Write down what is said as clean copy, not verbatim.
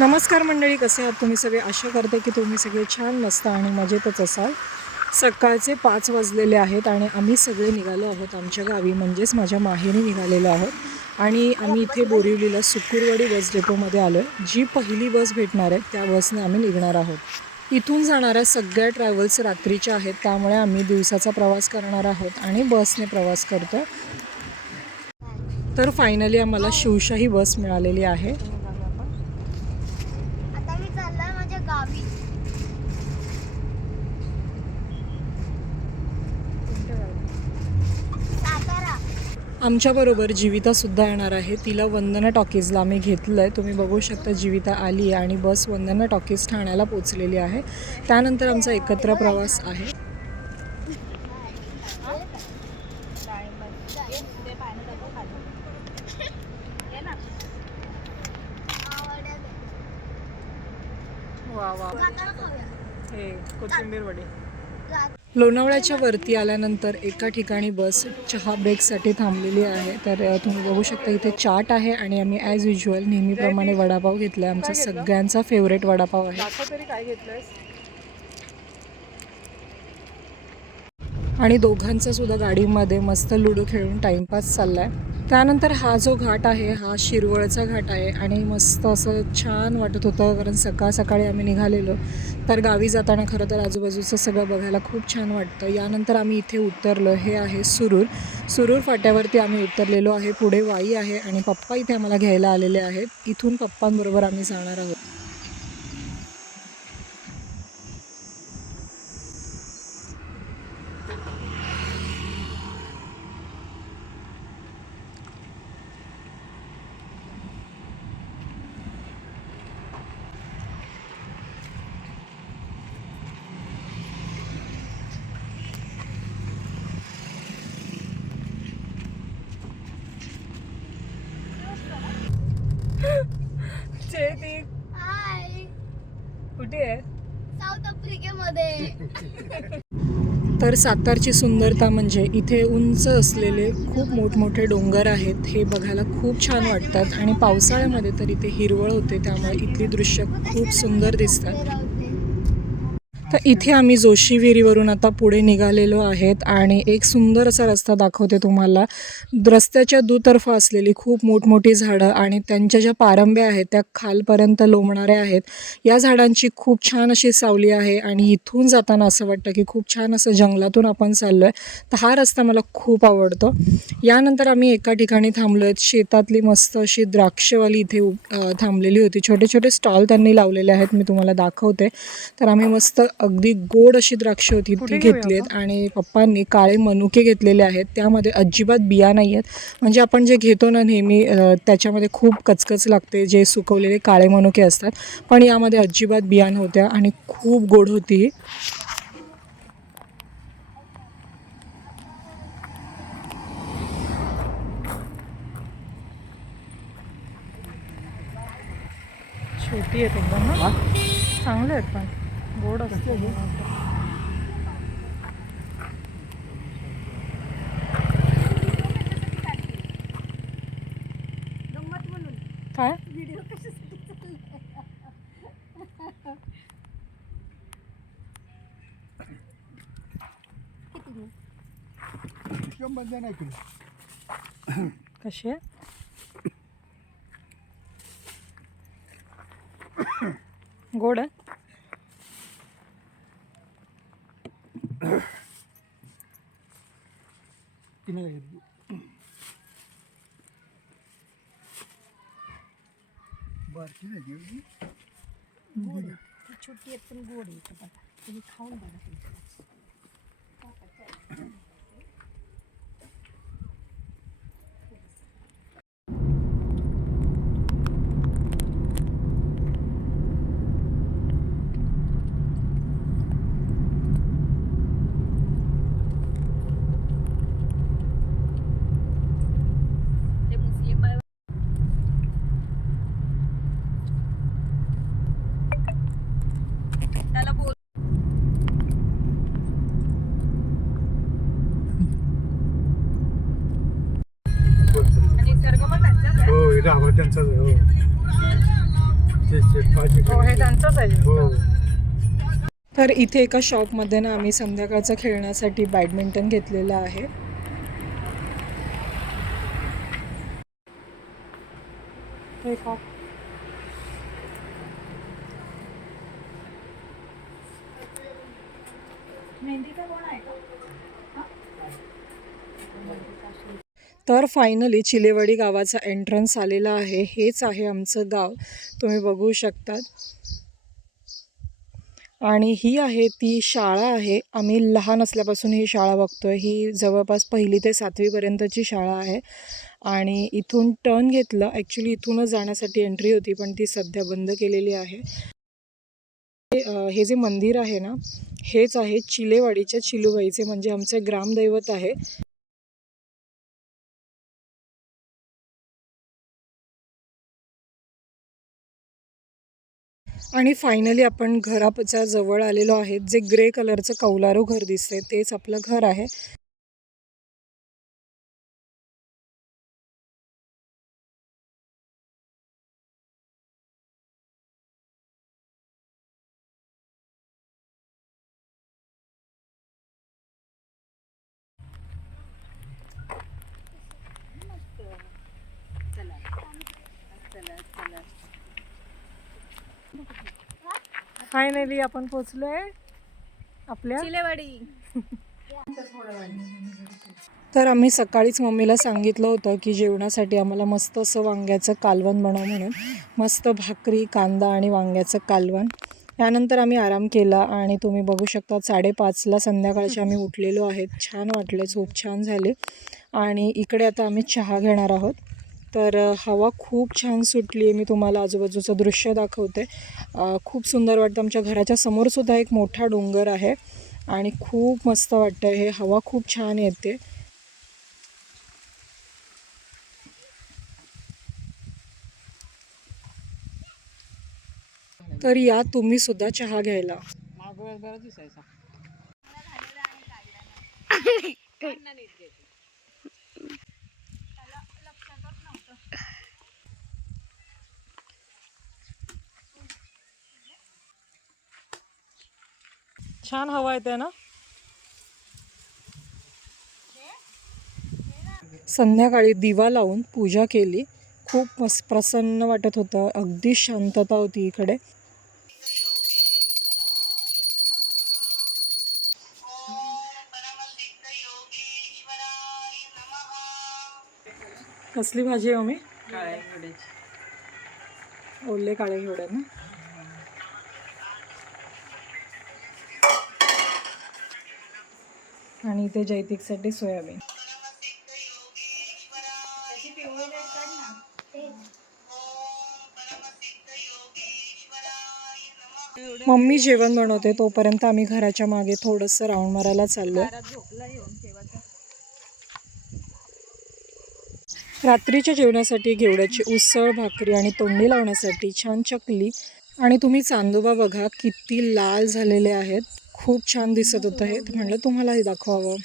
नमस्कार मंडळी, कसे आहात तुम्ही सगळे? आशा करते की तुम्ही सगळे छान मस्त आणि मजेतच असाल. सकाळचे 5 वाजलेले आहेत आणि आम्ही सगळे निघालो आहोत आमच्या गावी, म्हणजेच माझ्या माहेरी निघालेलो आहोत. आणि आम्ही इथे बोरिवलीला सुकुरवाडी बस डेपोमध्ये आलो आहे. जी पहिली बस भेटणार आहे त्या बसने आम्ही निघणार आहोत. इथून जाणाऱ्या सगळ्या ट्रॅव्हल्स रात्रीच्या आहेत, त्यामुळे आम्ही दिवसाचा प्रवास करणार आहोत आणि बसने प्रवास करतो. तर फायनली आम्हाला शिवशाही बस मिळालेली आहे. आमच्याबरोबर जीवितासुद्धा येणार आहे. तिला वंदना टॉकीजला आम्ही घेतलं आहे. तुम्ही बघू शकता जीविता आली आहे आणि बस वंदना टॉकीज ठाण्याला पोचलेली आहे. त्यानंतर आमचा एकत्र प्रवास आहे. वा वा, हे कोथिंबीर वडे. लोणावळ्याच्या वरती आल्यानंतर एका ठिकाणी बस चहा ब्रेकसाठी थांबलेली आहे. तर तुम्ही बघू शकता इथे चाट आहे आणि आम्ही ॲज युज्युअल नेहमीप्रमाणे वडापाव घेतला आहे. आमचा सगळ्यांचा फेवरेट वडापाव आहे. काय घेतलंयस? आणि दोघांचा सुद्धा गाडीमध्ये मस्त लुडो खेळून टाईमपास चालला आहे. त्यानंतर हा जो घाट आहे हा शिरवळचा घाट आहे आणि मस्त असं छान वाटत होतं, कारण सकाळ सकाळी आम्ही निघालेलो. तर गावी जाताना खरं तर आजूबाजूचं सगळं बघायला खूप छान वाटतं. यानंतर आम्ही इथे उतरलो. हे आहे सुरूर फाट्यावरती आम्ही उतरलेलो आहे. पुढे वाई आहे आणि पप्पा इथे आम्हाला घ्यायला आलेले आहेत. इथून पप्पांबरोबर आम्ही जाणार आहोत. कुठे आहे? साऊथ आफ्रिकेमध्ये. तर सातारची सुंदरता म्हणजे इथे उंच असलेले खूप मोठमोठे डोंगर आहेत. हे बघायला खूप छान वाटतात आणि पावसाळ्यामध्ये तर इथे हिरवळ होते, त्यामुळे इथली दृश्य खूप सुंदर दिसतात. तर इथे आम्ही जोशी विहिरीवरून आता पुढे निघालेलो आहेत आणि एक सुंदर असा रस्ता दाखवते तुम्हाला. रस्त्याच्या दुतर्फा असलेली खूप मोठमोठी झाडं आणि त्यांच्या ज्या पारंब्या आहेत त्या खालपर्यंत लोंबणाऱ्या आहेत. या झाडांची खूप छान अशी सावली आहे आणि इथून जाताना असं वाटतं की खूप छान असं जंगलातून आपण चाललो आहे. तर हा रस्ता मला खूप आवडतो. यानंतर आम्ही एका ठिकाणी थांबलो आहेत. शेतातली मस्त अशी द्राक्षवाली इथे थांबलेली होती. छोटे छोटे स्टॉल त्यांनी लावलेले आहेत, मी तुम्हाला दाखवते. तर आम्ही मस्त अगदी गोड अशी द्राक्ष होती ती घेतली आहेत आणि पप्पांनी काळे मनुके घेतलेले आहेत. त्यामध्ये अजिबात बिया नाही आहेत. म्हणजे आपण जे घेतो ना नेहमी त्याच्यामध्ये खूप कचकच लागते, जे सुकवलेले काळे मनुके असतात, पण यामध्ये अजिबात बिया नव्हत्या आणि खूप गोड होती. छोटी आहेत एकदम ना, चांगले आहेत पण गोड असते. काय कशी आहे? गोड आहे. छोटी आहेत पण गोड आहे. तुम्ही खाऊन बघा. त्यांचाच आहे. हे त्यांचंच आहे. हो. तर इथे एका शॉपमध्ये ना आम्ही संध्याकाळचं खेळण्यासाठी बॅडमिंटन घेतलेलं आहे. हे का? मेहंदीचा कोण आहे का? तर फायनली चिलेवाडी गावाचा एंट्रन्स आलेला आहे. हेच आहे आमचं गाव, तुम्ही बघू शकतात. आणि ही आहे ती शाळा आहे. आम्ही लहान असल्यापासून ही शाळा बघतोय. ही जवळपास 1ली ते 7वीपर्यंतची शाळा आहे. आणि इथून टर्न घेतलं, ॲक्च्युली इथूनच जाण्यासाठी एंट्री होती, पण ती सध्या बंद केलेली आहे. हे जे मंदिर आहे ना, हेच आहे चिलेवाडीच्या चिलूबाईचे, म्हणजे आमचे ग्रामदैवत आहे. आणि फायनली आपण घराच्या जवळ आलेलो आहे. जे ग्रे कलरचं कौलारू घर दिसतंय तेच आपलं घर आहे. फायनली आपण पोचलोय आपल्या चिलेवाडी. तर आम्ही सकाळीच मम्मीला सांगितलं होतं की जेवणासाठी आम्हाला मस्त असं वांग्याचं कालवण बनव म्हणून. मस्त भाकरी, कांदा आणि वांग्याचं कालवण. त्यानंतर आम्ही आराम केला आणि तुम्ही बघू शकता 5:30ला संध्याकाळचे आम्ही उठलेलो आहेत. छान वाटले, झोप छान झाली. आणि इकडे आता आम्ही चहा घेणार आहोत. तर हवा खूप छान सुटली आहे. मी तुम्हाला आजूबाजूचं दृश्य दाखवते. खूप सुंदर वाटतं. आमच्या घराच्या समोरसुद्धा एक मोठा डोंगर आहे आणि खूप मस्त वाटतं. हे हवा खूप छान येते. तर या तुम्ही सुद्धा चहा घ्यायला. छान हवा येते ना. संध्याकाळी दिवा लावून पूजा केली. खूप मस्त प्रसन्न वाटत होतं. अगदी शांतता होती इकडे. कसली भाजी आहे मम्मी? ओले काळे घेवडे ना. आणि इथे जैतिकसाठी सोयाबीन. मम्मी जेवण बनवते, तोपर्यंत आम्ही घराच्या मागे थोडंसं राऊंड मारायला चाललोय. रात्रीच्या जेवणासाठी घेवड्याची उसळ, भाकरी आणि तोंडी लावण्यासाठी छान चकली. आणि तुम्ही चांदोबा बघा किती लाल झालेले आहेत. खूप छान दिसत होतं हे, तर म्हणलं तुम्हालाही दाखवावं.